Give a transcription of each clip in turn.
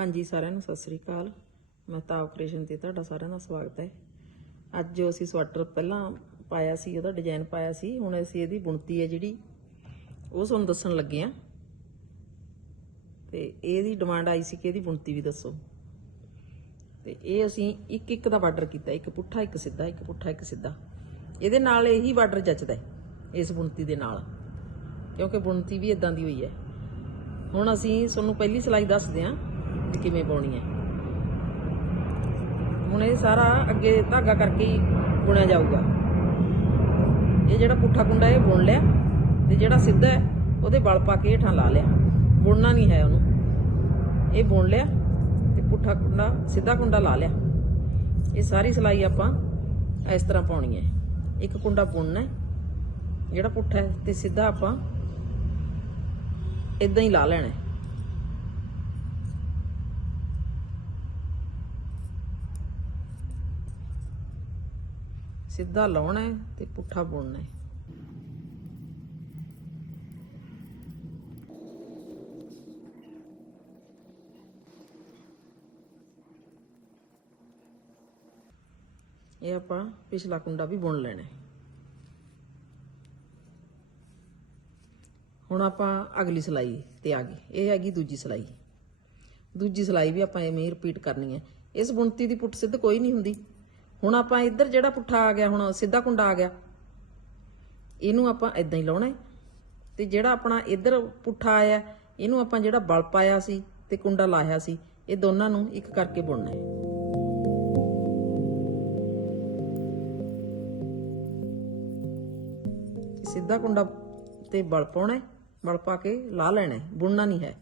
ਹਾਂਜੀ, ਸਾਰਿਆਂ ਨੂੰ ਸਤਿ ਸ੍ਰੀ ਅਕਾਲ। ਮੈਂ ਤਾਵ ਕ੍ਰਿਸ਼ਨ ਤੇ ਤੁਹਾਡਾ ਸਾਰਿਆਂ ਦਾ ਸਵਾਗਤ ਹੈ। ਅੱਜ ਜੋ ਅਸੀਂ ਸਵੈਟਰ ਪਹਿਲਾਂ ਪਾਇਆ ਸੀ, ਉਹਦਾ ਡਿਜ਼ਾਈਨ ਪਾਇਆ ਸੀ, ਹੁਣ ਅਸੀਂ ਇਹਦੀ ਬੁਣਤੀ ਹੈ ਜਿਹੜੀ, ਉਹ ਤੁਹਾਨੂੰ ਦੱਸਣ ਲੱਗੇ ਆ ਤੇ ਇਹਦੀ ਡਿਮਾਂਡ ਆਈ ਸੀ ਕਿ ਇਹਦੀ ਬੁਣਤੀ ਵੀ ਦੱਸੋ। ਤੇ ਇਹ ਅਸੀਂ ਇੱਕ ਇੱਕ ਦਾ ਬਾਰਡਰ ਕੀਤਾ, ਇੱਕ ਪੁੱਠਾ, ਇੱਕ ਸਿੱਧਾ, ਇੱਕ ਪੁੱਠਾ, ਇੱਕ ਸਿੱਧਾ। ਇਹਦੇ ਨਾਲ ਇਹੀ ਬਾਰਡਰ ਜੱਚਦਾ ਇਸ ਬੁਣਤੀ ਦੇ ਨਾਲ। ਕਿਉਂਕਿ ਬੁਣਤੀ ਵੀ ਇਦਾਂ ਦੀ ਹੋਈ ਹੈ। ਹੁਣ ਅਸੀਂ ਤੁਹਾਨੂੰ ਪਹਿਲੀ ਸਲਾਈ ਦੱਸਦੇ ਹਾਂ। ਕਿਵੇਂ ਪਾਉਣੀ ਹੈ? ਹੁਣ ਇਹ ਸਾਰਾ ਅੱਗੇ ਧਾਗਾ ਕਰਕੇ ਹੀ ਬੁਣਿਆ ਜਾਊਗਾ। ਇਹ ਜਿਹੜਾ ਪੁੱਠਾ ਕੁੰਡਾ ਇਹ ਬੁਣ ਲਿਆ ਤੇ ਜਿਹੜਾ ਸਿੱਧਾ ਹੈ, ਉਹਦੇ ਬਲ ਪਾ ਕੇ ਹੇਠਾਂ ਲਾ ਲਿਆ। ਬੁਣਨਾ ਨਹੀਂ ਹੈ ਉਹਨੂੰ। ਇਹ ਬੁਣ ਲਿਆ ਤੇ ਪੁੱਠਾ ਕੁੰਡਾ, ਸਿੱਧਾ ਕੁੰਡਾ ਲਾ ਲਿਆ। ਇਹ ਸਾਰੀ ਸਲਾਈ ਆਪਾਂ ਇਸ ਤਰ੍ਹਾਂ ਪਾਉਣੀ ਹੈ। ਇੱਕ ਕੁੰਡਾ ਬੁਣਨਾ ਜਿਹੜਾ ਪੁੱਠਾ ਹੈ ਤੇ ਸਿੱਧਾ ਆਪਾਂ ਇਦਾਂ ਹੀ ਲਾ ਲੈਣਾ ਸਿੱਧਾ ਲਾਉਣਾ ਹੈ ਤੇ ਪੁੱਠਾ ਬੁਣਨਾ ਹੈ। ਇਹ ਆਪਾਂ ਪਿਛਲਾ ਕੁੰਡਾ ਵੀ ਬੁਣ ਲੈਣਾ ਹੈ। ਹੁਣ ਆਪਾਂ ਅਗਲੀ ਸਿਲਾਈ ਤੇ ਆ ਗਏ। ਇਹ ਹੈਗੀ ਦੂਜੀ ਸਿਲਾਈ। ਦੂਜੀ ਸਿਲਾਈ ਵੀ ਆਪਾਂ ਐਵੇਂ ਹੀ ਰਿਪੀਟ ਕਰਨੀ ਹੈ। ਇਸ ਬੁਣਤੀ ਦੀ ਪੁੱਠ ਸਿੱਧ ਕੋਈ ਨਹੀਂ ਹੁੰਦੀ। ਹੁਣ ਆਪਾਂ ਇੱਧਰ ਜਿਹੜਾ ਪੁੱਠਾ ਆ ਗਿਆ, ਹੁਣ ਸਿੱਧਾ ਕੁੰਡਾ ਆ ਗਿਆ। ਇਹਨੂੰ ਆਪਾਂ ਇਦਾਂ ਹੀ ਲਾਉਣਾ ਹੈ। ਤੇ ਜਿਹੜਾ ਆਪਣਾ ਇੱਧਰ ਪੁੱਠਾ ਆਇਆ, ਇਹਨੂੰ ਆਪਾਂ ਜਿਹੜਾ ਬਲ ਪਾਇਆ ਸੀ ਤੇ ਕੁੰਡਾ ਲਾਇਆ ਸੀ, ਇਹ ਦੋਨਾਂ ਨੂੰ ਇੱਕ ਕਰਕੇ ਬੁਣਨਾ ਹੈ। ਸਿੱਧਾ ਕੁੰਡਾ ਤੇ ਬਲ ਪਾਉਣਾ ਬਲ ਪਾ ਕੇ ਲਾ ਲੈਣਾ ਬੁਣਨਾ ਨਹੀਂ ਹੈ।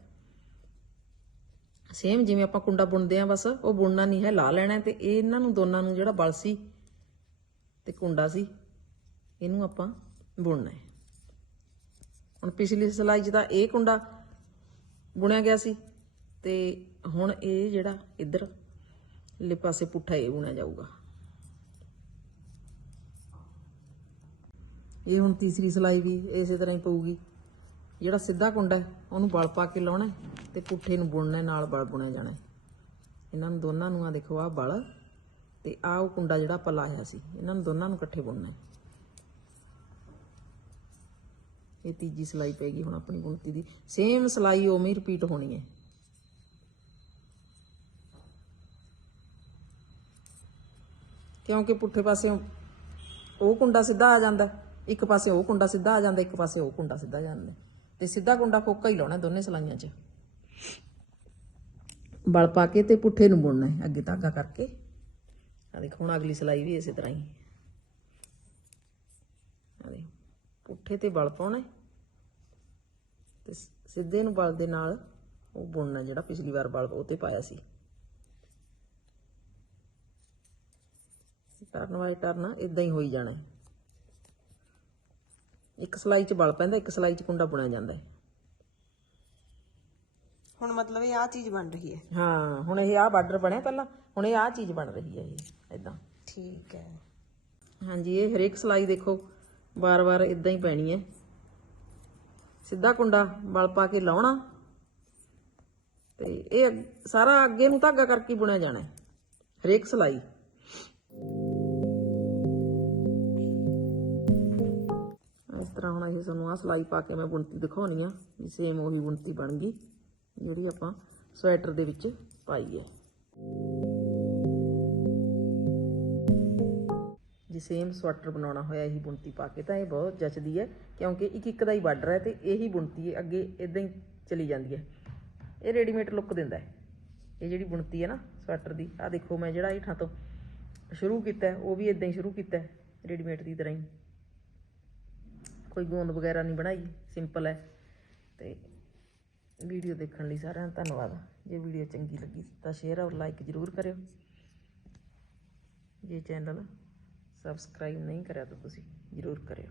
ਸੇਮ ਜਿਵੇਂ ਆਪਾਂ ਕੁੰਡਾ ਬੁਣਦੇ ਆ ਬਸ, ਉਹ ਬੁਣਨਾ ਨਹੀਂ ਹੈ, ਲਾ ਲੈਣਾ ਹੈ ਤੇ ਇਹ ਇਹਨਾਂ ਨੂੰ ਦੋਨਾਂ ਨੂੰ ਜਿਹੜਾ ਬਲ ਸੀ ਤੇ ਕੁੰਡਾ ਸੀ, ਇਹਨੂੰ ਆਪਾਂ ਬੁਣਨਾ ਹੈ। ਹੁਣ ਪਿਛਲੀ ਸਲਾਈ 'ਚ ਤਾਂ ਇਹ ਕੁੰਡਾ ਬੁਣਿਆ ਗਿਆ ਸੀ ਤੇ ਹੁਣ ਇਹ ਜਿਹੜਾ ਇੱਧਰ ਲੇ ਪਾਸੇ ਪੁੱਠਾ ਇਹ ਬੁਣਿਆ ਜਾਊਗਾ। ਇਹ ਹੁਣ ਤੀਸਰੀ ਸਲਾਈ ਵੀ ਇਸੇ ਤਰ੍ਹਾਂ ਹੀ ਪਊਗੀ। ਜਿਹੜਾ ਸਿੱਧਾ ਕੁੰਡਾ ਹੈ, ਉਹਨੂੰ ਬਲ ਪਾ ਕੇ ਲਾਉਣਾ ਹੈ ਤੇ ਪੁੱਠੇ ਨੂੰ ਬੁਣਨਾ ਨਾਲ ਬਲ ਬੁਣਿਆ ਜਾਣਾ ਇਹਨਾਂ ਨੂੰ ਦੋਨਾਂ ਨੂੰ ਆ ਦੇਖੋ ਆ ਬਲ ਤੇ ਆ ਉਹ ਕੁੰਡਾ ਜਿਹੜਾ ਆਪਾਂ ਲਾਇਆ ਸੀ, ਇਹਨਾਂ ਨੂੰ ਦੋਨਾਂ ਨੂੰ ਇਕੱਠੇ ਬੁਣਨਾ ਇਹ ਤੀਜੀ ਸਲਾਈ ਪੈਗੀ ਹੁਣ ਆਪਣੀ ਬੁਣਤੀ ਦੀ। ਸੇਮ ਸਲਾਈ ਉਵੇਂ ਹੀ ਰਿਪੀਟ ਹੋਣੀ ਹੈ। ਕਿਉਂਕਿ ਪੁੱਠੇ ਪਾਸੇ ਉਹ ਕੁੰਡਾ ਸਿੱਧਾ ਆ ਜਾਂਦਾ, ਇੱਕ ਪਾਸੇ ਉਹ ਕੁੰਡਾ ਸਿੱਧਾ ਆ ਜਾਂਦਾ, ਇੱਕ ਪਾਸੇ ਉਹ ਕੁੰਡਾ ਸਿੱਧਾ ਜਾਂਦਾ। ਤੇ ਸਿੱਧਾ ਗੁੰਡਾ ਕੋਕਾ ਹੀ ਲਾਉਣਾ ਦੋਨੇ ਸਲਾਈਆਂ 'ਚ। ਬਲ ਪਾ ਕੇ ਤੇ ਪੁੱਠੇ ਨੂੰ ਬੁਣਨਾ ਹੈ, ਅੱਗੇ ਧਾਗਾ ਕਰਕੇ। ਆ ਦੇਖੋ, ਹੁਣ ਅਗਲੀ ਸਲਾਈ ਵੀ ਇਸੇ ਤਰ੍ਹਾਂ ਹੀ। ਆ ਦੇਖੋ, ਪੁੱਠੇ ਤੇ ਬਲ ਪਾਉਣਾ ਹੈ। ਤੇ ਸਿੱਧੇ ਨੂੰ ਬਲ ਦੇ ਨਾਲ ਉਹ ਬੁਣਨਾ, ਜਿਹੜਾ ਪਿਛਲੀ ਵਾਰ ਬਲ ਉਹ ਤੇ ਪਾਇਆ ਸੀ। ਟਰਨ ਬਾਈ ਟਰਨ ਇਦਾਂ ਹੀ ਹੋਈ ਜਾਣਾ ਇੱਕ ਸਲਾਈ 'ਚ ਬਲ ਪੈਂਦਾ ਇੱਕ ਸਲਾਈ 'ਚ ਕੁੰਡਾ ਬੁਣਿਆ ਜਾਂਦਾ ਹੈ। ਹੁਣ ਮਤਲਬ ਇਹ ਆ ਚੀਜ਼ ਬਣ ਰਹੀ ਹੈ। ਹਾਂ ਹੁਣ ਇਹ ਆ ਬਾਰਡਰ ਬਣਿਆ ਪਹਿਲਾਂ ਹੁਣ ਇਹ ਆ ਚੀਜ਼ ਬਣ ਰਹੀ ਹੈ ਇਹ ਇਦਾਂ ਠੀਕ ਹੈ। ਹਾਂਜੀ ਇਹ ਹਰੇਕ ਸਲਾਈ ਦੇਖੋ ਵਾਰ-ਵਾਰ ਇਦਾਂ ਹੀ ਪੈਣੀ ਹੈ। ਸਿੱਧਾ ਕੁੰਡਾ ਬਲ ਪਾ ਕੇ ਲਾਉਣਾ ਤੇ ਇਹ ਸਾਰਾ ਅੱਗੇ ਨੂੰ ਧਾਗਾ ਕਰਕੇ ਬੁਣਿਆ ਜਾਣਾ ਹਰੇਕ ਸਲਾਈ। ਤਰ੍ਹਾਂ ਹੁਣ ਇਹ ਤੁਹਾਨੂੰ ਆ ਸਲਾਈ ਪਾ ਕੇ ਮੈਂ ਬੁਣਤੀ ਦਿਖਾਉਣੀ ਆ, ਵੀ ਸੇਮ ਉਹੀ ਬੁਣਤੀ ਬਣ ਗਈ, ਜਿਹੜੀ ਆਪਾਂ ਸਵੈਟਰ ਦੇ ਵਿੱਚ ਪਾਈ ਹੈ। ਜੇ ਸੇਮ ਸਵੈਟਰ ਬਣਾਉਣਾ ਹੋਇਆ, ਇਹੀ ਬੁਣਤੀ ਪਾ ਕੇ ਤਾਂ ਇਹ ਬਹੁਤ ਜੱਚਦੀ ਹੈ, ਕਿਉਂਕਿ ਇੱਕ ਇੱਕ ਦਾ ਹੀ ਬਾਰਡਰ ਹੈ ਤੇ ਇਹੀ ਬੁਣਤੀ ਹੈ, ਅੱਗੇ ਇਦਾਂ ਹੀ ਚਲੀ ਜਾਂਦੀ ਹੈ। ਇਹ ਰੈਡੀਮੇਡ ਲੁੱਕ ਦਿੰਦਾ ਹੈ। ਇਹ ਜਿਹੜੀ ਬੁਣਤੀ ਹੈ ਨਾ ਸਵੈਟਰ ਦੀ ਆ ਦੇਖੋ ਮੈਂ ਜਿਹੜਾ ਹੇਠਾਂ ਤੋਂ ਸ਼ੁਰੂ ਕੀਤਾ ਉਹ ਵੀ ਇਦਾਂ ਹੀ ਸ਼ੁਰੂ ਕੀਤਾ ਹੈ ਰੈਡੀਮੇਡ ਦੀ ਤਰ੍ਹਾਂ ਹੀ। ਕੋਈ ਗੋਂਦ ਵਗੈਰਾ ਨਹੀਂ ਬਣਾਈ ਸਿੰਪਲ ਹੈ। ਤੇ ਵੀਡੀਓ ਦੇਖਣ ਲਈ ਸਾਰਿਆਂ ਦਾ ਧੰਨਵਾਦ। ਜੇ ਵੀਡੀਓ ਚੰਗੀ ਲੱਗੀ ਤਾਂ ਸ਼ੇਅਰ ਔਰ ਲਾਈਕ ਜ਼ਰੂਰ ਕਰਿਓ। ਜੇ ਚੈਨਲ ਸਬਸਕ੍ਰਾਈਬ ਨਹੀਂ ਕਰਿਆ ਤਾਂ ਤੁਸੀਂ ਜ਼ਰੂਰ ਕਰਿਓ।